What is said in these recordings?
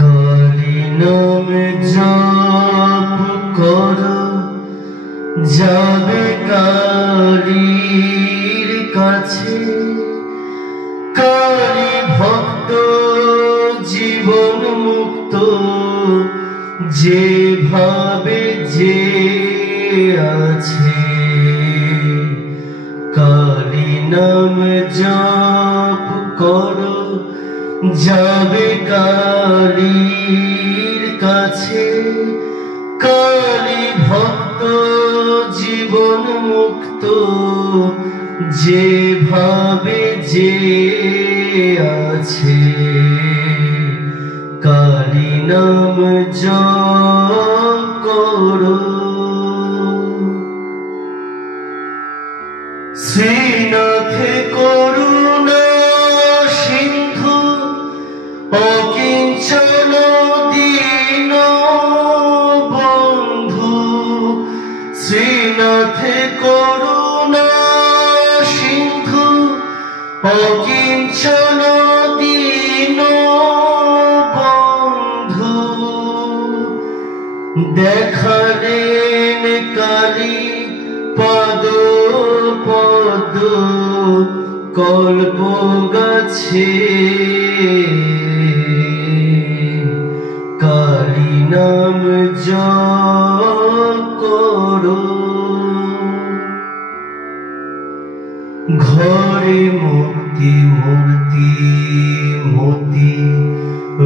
কালী নাম জপ করো, যাবে কালীর কাছে। কালী ভক্ত জীবন মুক্ত, যেভাবে যে আছে। কালী নাম জপ করো, যাবে কালীর কাছে। কালী ভক্ত জীবন মুক্ত, যেভাবে যে আছে। কালী নাম জপ করো। শ্রীনাথে করুণা সিন্ধু, অকিঞ্চন দীন বন্ধু। শ্রীনাথে করুণা সিন্ধু, অকিঞ্চন দীন বন্ধু। দেখালেন কালী পদ পদ কল্প গাছে। কালী নাম জপ করো। ঘরে মুক্তি মূর্তি মতি,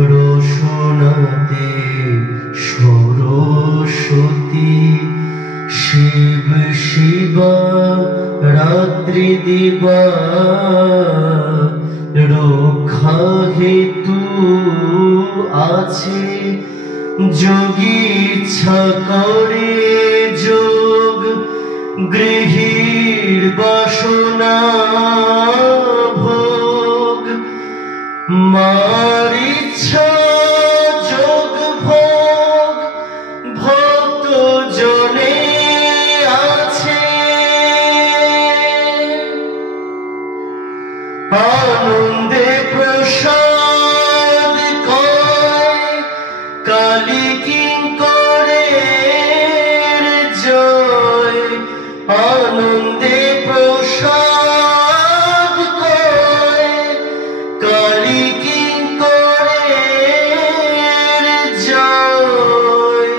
রোশনাতে সরস্বতী। শিব শিবা রাত্রি দিবা, রক্ষা হেতু আছে। যোগী ইচ্ছা করে যোগ, গৃহীর বাসনা ভোগ। মার ইচ্ছা যোগ ভোগ, ভক্ত জনে আছে। আনন্দে প্রসাদ কয়, কালী কিঙ্করের জয়। আনন্দে প্রসাদ কয়, কালী কিঙ্করের জয়।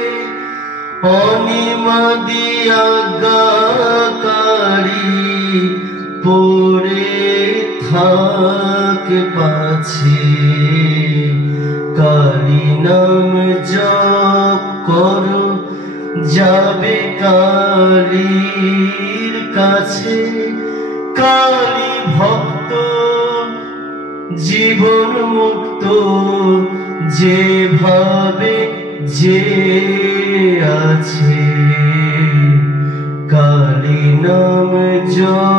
অনিমাদি আজ্ঞাকারী, পড়ে থাক পাছে। কালী নাম জপ করো, যাবে কালীর কাছে। কালী ভক্ত জীবন মুক্ত, যেভাবে যে আছে। কালী নাম জপ